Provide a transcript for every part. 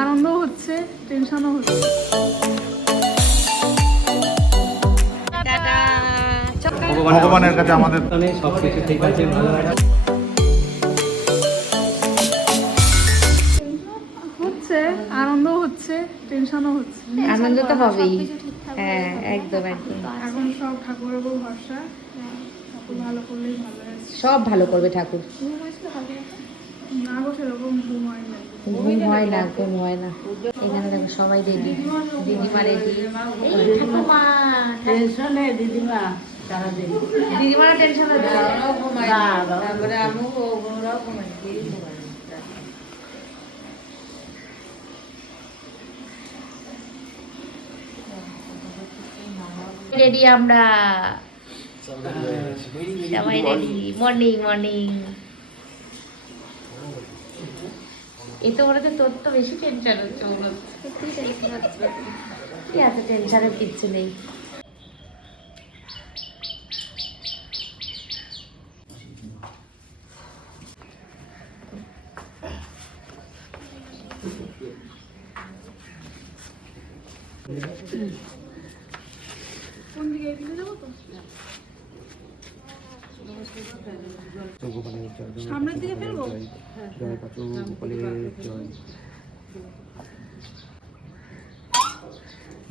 আনন্দ হচ্ছে টেনশনও হচ্ছে। ভগবানের কাছে আমাদের সব কিছু ঠিক আছে ভালো আছে। হচ্ছে আনন্দ হচ্ছে টেনশনও হচ্ছে। আনন্দ তো হবেই। হ্যাঁ একদম একদম। এখন সব ঠাকুরের উপর ভরসা। ঠাকুর ভালো করলেই ভালো সব ভালো করবে ঠাকুর। ঘুম হয় না। ঘুম হয় না এখানে দেখো সবাই রেডি। দিদিমা রেডি। টেনশনে দিদিমা দিদিমারা টেনশন তারপরে রেডি আমরা। সবাই রেডি। মর্নিং মর্নিং এই তো মনে তোর তো বেশি টেনশন হচ্ছে কি এত টেনশনের কিচ্ছু নেই। কোন দিকে এদিকে যাব তো? সামনের দিকে ফেলব? জয় পাচু গোপালের জয়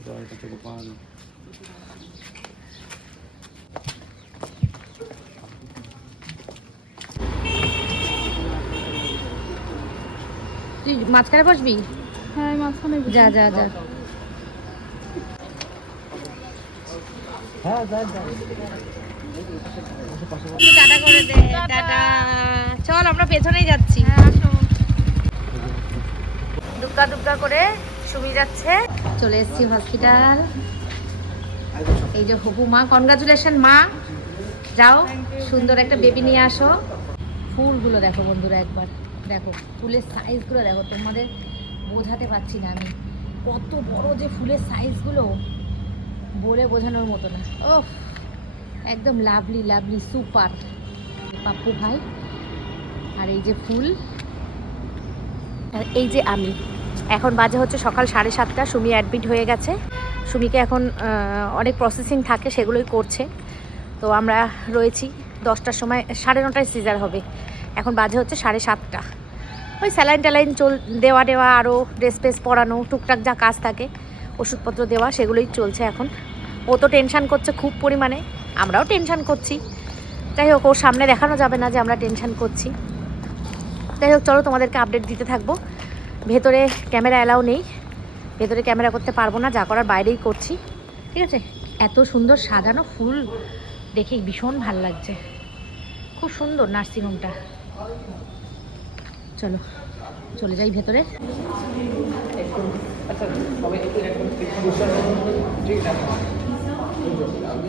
জয় পাচু গোপাল তুই মাঝখানে বসবি? হ্যাঁ মাঝখানে যা যা যা। হ্যাঁ যাই যাই। টাটা করে দে টাটা। চল আমরা পেছনেই যাচ্ছি। দুগ্গা দুগ্গা করে সুমি যাচ্ছে। চলে এসেছি হসপিটাল এই যে হবু মা কনগ্রাচুলেশন মা। যাও সুন্দর একটা বেবি নিয়ে আসো। ফুলগুলো দেখো বন্ধুরা একবার। দেখো ফুলের সাইজগুলো দেখো তোমাদের বোঝাতে পারছি না আমি। কত বড় যে ফুলের সাইজগুলো বলে বোঝানোর মতো না। ও একদম লাভলি লাভলি সুপার পাপ্পু ভাই, আর এই যে ফুল। আর এই যে আমি। এখন বাজে হচ্ছে সকাল সাড়ে সাতটা, সুমি অ্যাডমিট হয়ে গেছে। সুমিকে এখন অনেক প্রসেসিং থাকে, সেগুলোই করছে। তো আমরা রয়েছি দশটার সময়, সাড়ে নটায় সিজার হবে। এখন বাজে হচ্ছে সাড়ে সাতটা। ওই স্যালাইন ট্যালাইন চল, দেওয়া দেওয়া আরও ড্রেস ফ্রেস পরানো, টুকটাক যা কাজ থাকে, ওষুধপত্র দেওয়া, সেগুলোই চলছে এখন। ও তো টেনশান করছে খুব পরিমাণে। আমরাও টেনশান করছি। যাই হোক, ওর সামনে দেখানো যাবে না যে আমরা টেনশান করছি। যাই হোক, চলো তোমাদেরকে আপডেট দিতে থাকব। ভেতরে ক্যামেরা অ্যালাউ নেই। ভেতরে ক্যামেরা করতে পারব না, যা করার বাইরেই করছি। ঠিক আছে? এত সুন্দর সাজানো ফুল দেখে ভীষণ ভালো লাগছে। খুব সুন্দর নার্সিংহোমটা চলো, চলে যাই ভেতরে।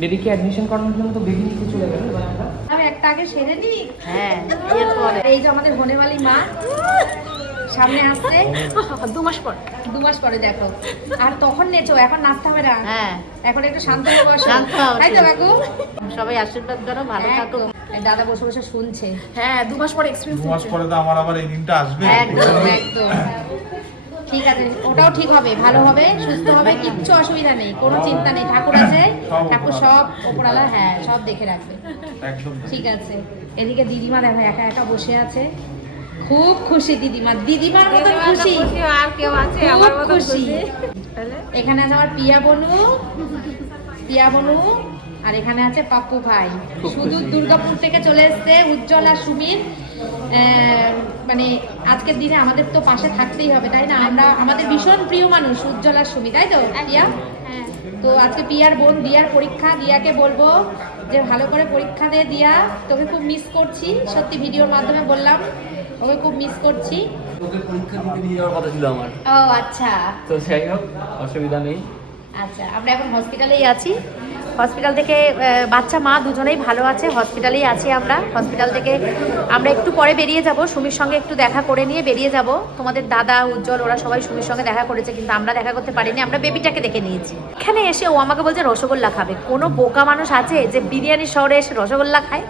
বেবিকে অ্যাডমিশন করানোর জন্য তো বেবি নিতে চলে গেল এবার আমরা আমি একটা আগে সেরে নি? হ্যাঁ এই যে আমাদের বনেবালি মা সামনে আসছে। দু মাস পর। দু মাস পরে দেখো। আর তখন নেচো এখন নাচতে হবে না। হ্যাঁ। এখন একটু শান্ত হয়ে বসো। শান্ত হও। তাই তো কাকু? সবাই আশীর্বাদ করো ভালো থাকো। দাদা বসে বসে শুনছে। হ্যাঁ দু মাস পর এক্সপিরিয়েন্স দু মাস পরে তো আমার আবার এই দিনটা আসবে। একদম। একদম। ঠিক আছে ওটাও ঠিক হবে ভালো হবে সুস্থ হবে কিচ্ছু অসুবিধা নেই কোনো চিন্তা নেই। ঠাকুর আছে ঠাকুর সব ওপরালা হ্যাঁ সব দেখে রাখবে। ঠিক। আছে এদিকে দিদিমা দেখো একা একা বসে আছে। খুব খুশি দিদিমা দিদিমার মতো খুশি। আর কেউ আছে খুব খুশি। এখানে আছে আমার পিয়া বনু পিয়া বনু আর এখানে আছে পাপ্পু ভাই। শুধু দুর্গাপুর থেকে চলে এসছে উজ্জ্বল আর সুমির। মানে আজকের দিনে আমাদের তো পাশে থাকতেই হবে তাই না? আমরা আমাদের ভীষণ প্রিয় মানুষ উজ্জ্বল আর সুমি তাই তো? পিয়া? তো আজকে পিয়ার বোন দিয়ার পরীক্ষা দিয়াকে বলব যে ভালো করে পরীক্ষা দে দিয়া। তোকে খুব মিস করছি সত্যি ভিডিওর মাধ্যমে বললাম ওকে খুব মিস করছি। ওকে পরীক্ষা দিতে নিয়ে যাওয়ার কথা ছিল আমার। ও আচ্ছা। তো যাই হোক অসুবিধা নেই। আচ্ছা আমরা এখন হসপিটালেই আছি। হসপিটাল থেকে বাচ্চা মা দুজনেই ভালো আছে হসপিটালেই আছি আমরা। হসপিটাল থেকে আমরা একটু পরে বেরিয়ে যাব সুমির সঙ্গে একটু দেখা করে নিয়ে বেরিয়ে যাব। তোমাদের দাদা উজ্জ্বল ওরা সবাই সুমির সঙ্গে দেখা করেছে কিন্তু আমরা দেখা করতে পারিনি আমরা বেবিটাকে দেখে নিয়েছি। এখানে এসে ও আমাকে বলছে রসগোল্লা খাবে। কোনো বোকা মানুষ আছে যে বিরিয়ানি শহরে এসে রসগোল্লা খায়?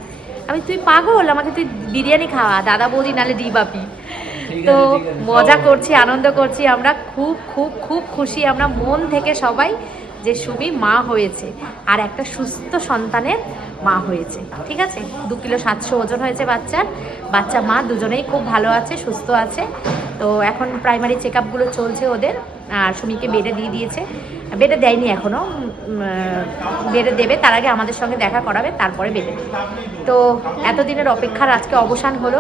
আমি তুই পাগল? আমাকে তুই বিরিয়ানি খাওয়া দাদা বৌদি নালে ডি বাপি। তো মজা করছি আনন্দ করছি আমরা খুব খুব খুব খুশি আমরা মন থেকে সবাই। যে সুমি মা হয়েছে আর একটা সুস্থ সন্তানের মা হয়েছে, ঠিক আছে? দু কিলো সাতশো ওজন হয়েছে বাচ্চার। বাচ্চা মা দুজনেই খুব ভালো আছে, সুস্থ আছে। তো এখন প্রাইমারি চেক আপগুলো চলছে ওদের, আর সুমিকে বেডে দিয়ে দিয়েছে। বেডে দেয়নি এখনও বেডে দেবে, তার আগে আমাদের সঙ্গে দেখা করাবে, তারপরে বেডে দেবে। তো এতদিনের অপেক্ষার আজকে অবসান হলো।